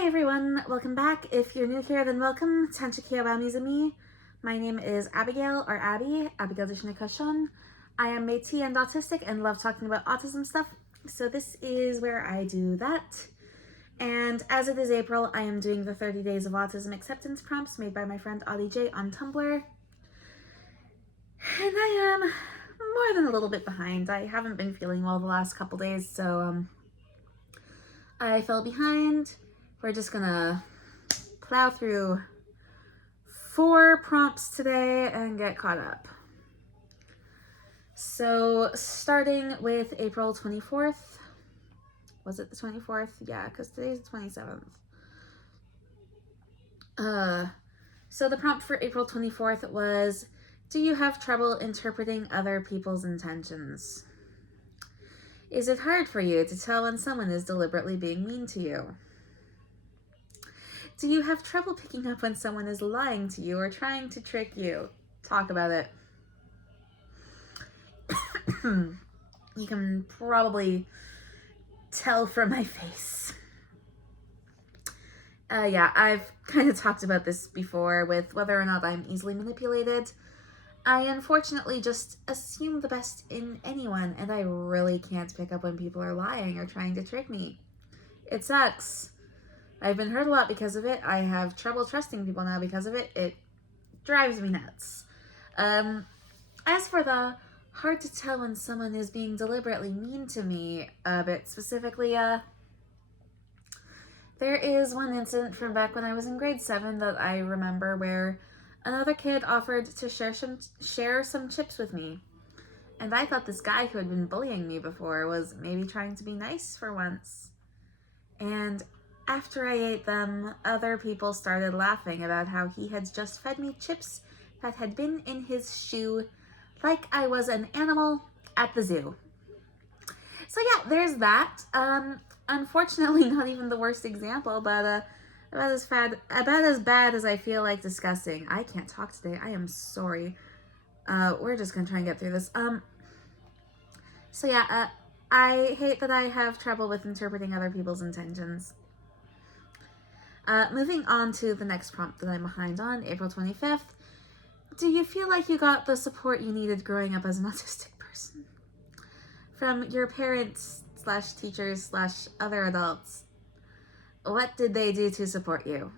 Hi everyone, welcome back. If you're new here, then welcome. Tanchakia wa Mizumi. My name is Abigail, or Abby, Abigail Dishnikashon. I am Métis and autistic and love talking about autism stuff, so this is where I do that. And as it is April, I am doing the 30 Days of Autism Acceptance Prompts made by my friend Audie J on Tumblr. And I am more than a little bit behind. I haven't been feeling well the last couple days, so I fell behind. We're just gonna plow through 4 prompts today and get caught up. So starting with April 24th. Was it the 24th? Yeah, because today's the 27th. So the prompt for April 24th was, do you have trouble interpreting other people's intentions? Is it hard for you to tell when someone is deliberately being mean to you? Do you have trouble picking up when someone is lying to you or trying to trick you? Talk about it. You can probably tell from my face. Yeah, I've kind of talked about this before with whether or not I'm easily manipulated. I unfortunately just assume the best in anyone, and I really can't pick up when people are lying or trying to trick me. It sucks. I've been hurt a lot because of it. I have trouble trusting people now because of it. It drives me nuts. As for the hard to tell when someone is being deliberately mean to me, a bit specifically, there is one incident from back when I was in grade 7 that I remember where another kid offered to share some chips with me. And I thought this guy who had been bullying me before was maybe trying to be nice for once. And after I ate them, other people started laughing about how he had just fed me chips that had been in his shoe like I was an animal at the zoo. So yeah, there's that. Unfortunately, not even the worst example, but about as bad as I feel like discussing. I can't talk today. I am sorry. We're just gonna try and get through this. So yeah, I hate that I have trouble with interpreting other people's intentions. Moving on to the next prompt that I'm behind on, April 25th. Do you feel like you got the support you needed growing up as an autistic person? From your parents / teachers / other adults. What did they do to support you?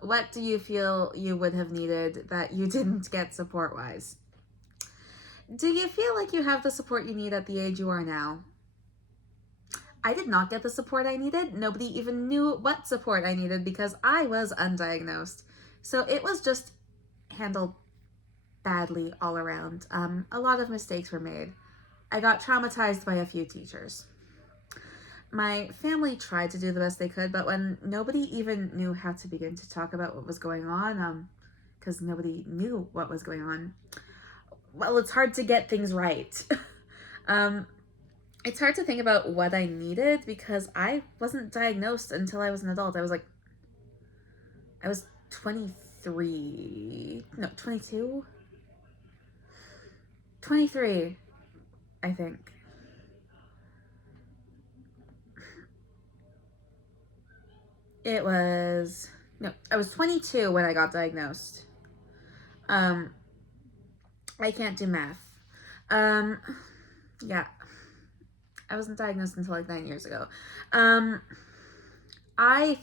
What do you feel you would have needed that you didn't get support-wise? Do you feel like you have the support you need at the age you are now? I did not get the support I needed. Nobody even knew what support I needed because I was undiagnosed. So it was just handled badly all around. A lot of mistakes were made. I got traumatized by a few teachers. My family tried to do the best they could, but when nobody even knew how to begin to talk about what was going on, because nobody knew what was going on, well, it's hard to get things right. It's hard to think about what I needed because I wasn't diagnosed until I was an adult. I was 23, no, 22? 23, I think. I was 22 when I got diagnosed. I can't do math. Yeah. I wasn't diagnosed until like 9 years ago. I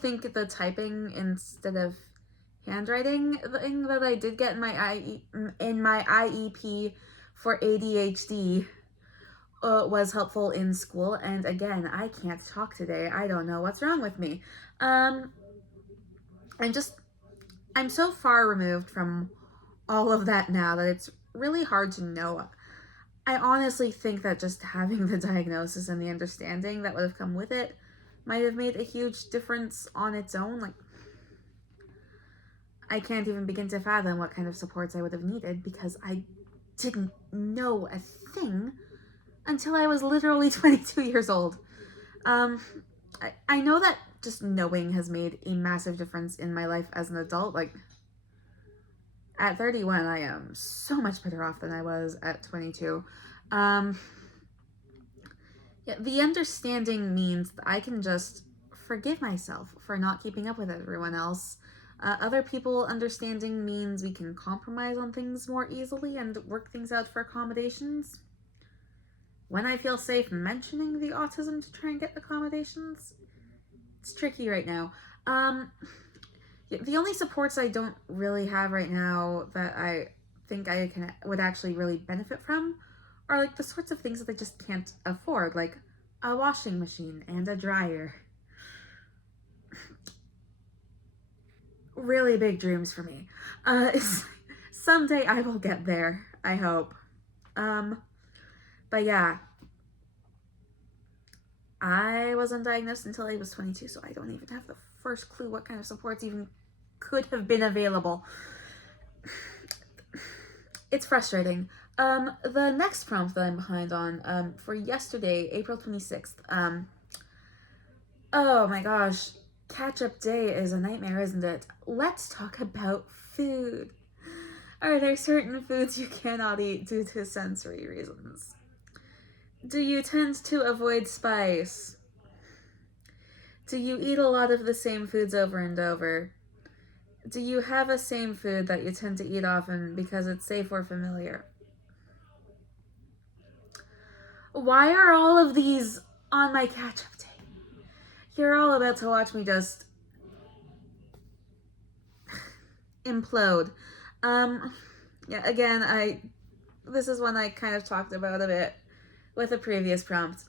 think the typing instead of handwriting thing that I did get in my IEP for ADHD was helpful in school. And again, I can't talk today. I don't know what's wrong with me. I'm so far removed from all of that now that it's really hard to know. I honestly think that just having the diagnosis and the understanding that would have come with it might have made a huge difference on its own. Like, I can't even begin to fathom what kind of supports I would have needed because I didn't know a thing until I was literally 22 years old. I know that just knowing has made a massive difference in my life as an adult. Like, at 31, I am so much better off than I was at 22. Yeah, the understanding means that I can just forgive myself for not keeping up with everyone else. Other people understanding means we can compromise on things more easily and work things out for accommodations. When I feel safe mentioning the autism to try and get accommodations, it's tricky right now. The only supports I don't really have right now that I think would actually really benefit from are like the sorts of things that I just can't afford, like a washing machine and a dryer. Really big dreams for me. Someday I will get there, I hope. But yeah, I wasn't diagnosed until I was 22, so I don't even have the first clue what kind of supports even could have been available. It's frustrating. The next prompt that I'm behind on, for yesterday, April 26th, oh my gosh, catch-up day is a nightmare, isn't it? Let's talk about food. Are there certain foods you cannot eat due to sensory reasons? Do you tend to avoid spice? Do you eat a lot of the same foods over and over? Do you have a same food that you tend to eat often because it's safe or familiar? Why are all of these on my catch-up day? You're all about to watch me just implode. Yeah, again, this is one I kind of talked about a bit with a previous prompt.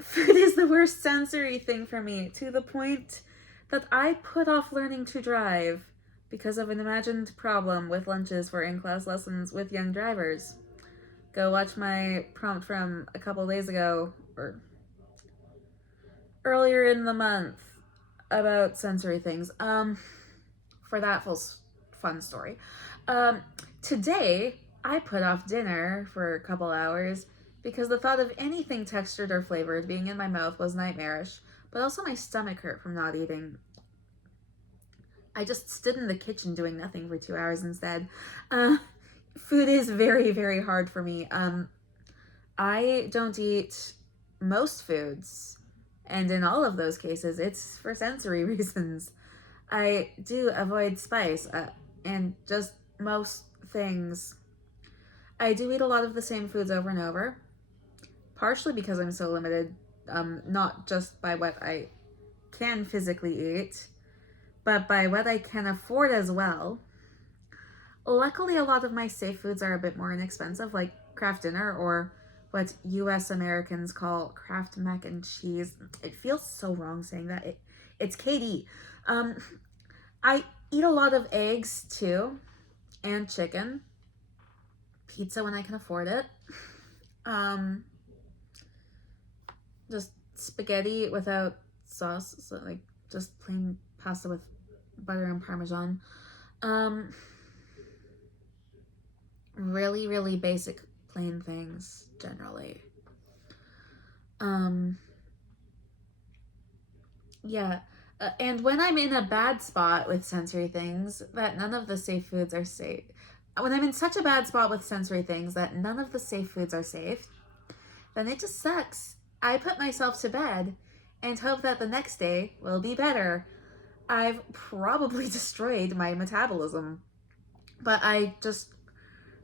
Food is the worst sensory thing for me, to the point that I put off learning to drive because of an imagined problem with lunches for in-class lessons with young drivers. Go watch my prompt from a couple days ago, or earlier in the month, about sensory things, for that full fun story. Today, I put off dinner for a couple hours because the thought of anything textured or flavored being in my mouth was nightmarish, but also my stomach hurt from not eating. I just stood in the kitchen doing nothing for 2 hours instead. Food is very, very hard for me. I don't eat most foods, and in all of those cases, it's for sensory reasons. I do avoid spice, and just most things. I do eat a lot of the same foods over and over, partially because I'm so limited, not just by what I can physically eat, but by what I can afford as well. Luckily, a lot of my safe foods are a bit more inexpensive, like Kraft Dinner, or what US Americans call Kraft Mac and Cheese. It feels so wrong saying that. It's KD. I eat a lot of eggs too, and chicken. Pizza when I can afford it. Just spaghetti without sauce, so like just plain pasta with butter and Parmesan. Really, really basic, plain things, generally. Yeah. And when I'm in a bad spot with sensory things, that none of the safe foods are safe. When I'm in such a bad spot with sensory things that none of the safe foods are safe, then it just sucks. I put myself to bed and hope that the next day will be better. I've probably destroyed my metabolism, but I just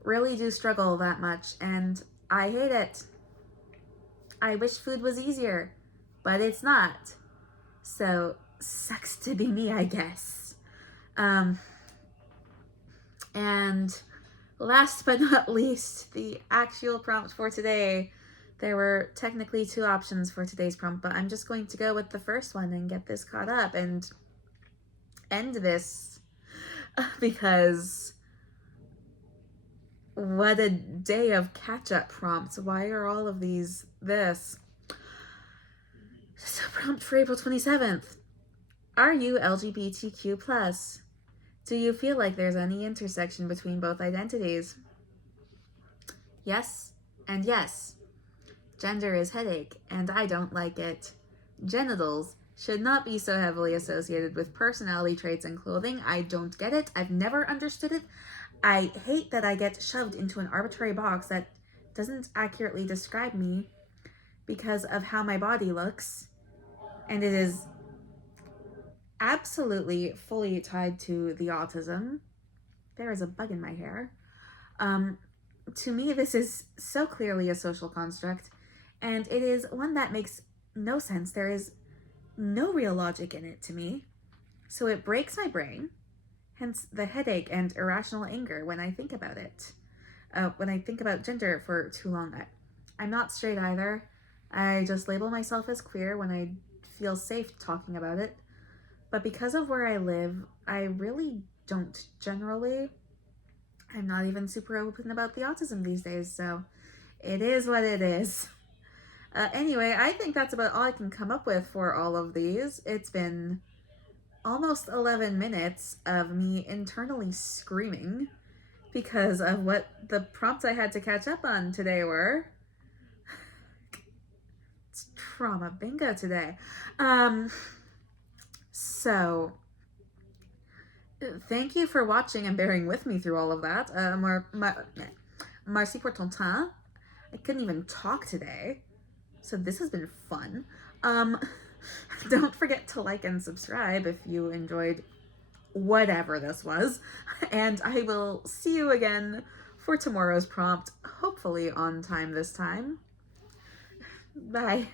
really do struggle that much, and I hate it. I wish food was easier, but it's not. So, sucks to be me, I guess. And last but not least, the actual prompt for today. There were technically 2 options for today's prompt, but I'm just going to go with the first one and get this caught up and end this, because what a day of catch-up prompts. Why are all of these this? So, prompt for April 27th. Are you LGBTQ+? Do you feel like there's any intersection between both identities? Yes and yes. Gender is headache, and I don't like it. Genitals should not be so heavily associated with personality traits and clothing. I don't get it. I've never understood it. I hate that I get shoved into an arbitrary box that doesn't accurately describe me because of how my body looks. And it is absolutely fully tied to the autism. There is a bug in my hair. To me, this is so clearly a social construct, and it is one that makes no sense. There is no real logic in it to me, so it breaks my brain, hence the headache and irrational anger when I think about it. When I think about gender for too long. I'm not straight either. I just label myself as queer when I feel safe talking about it. But because of where I live, I really don't generally. I'm not even super open about the autism these days, so it is what it is. Anyway, I think that's about all I can come up with for all of these. It's been almost 11 minutes of me internally screaming because of what the prompts I had to catch up on today were. It's trauma bingo today. So thank you for watching and bearing with me through all of that. Merci pour ton temps. I couldn't even talk today, so this has been fun. Don't forget to like and subscribe if you enjoyed whatever this was, and I will see you again for tomorrow's prompt, hopefully on time this time. Bye.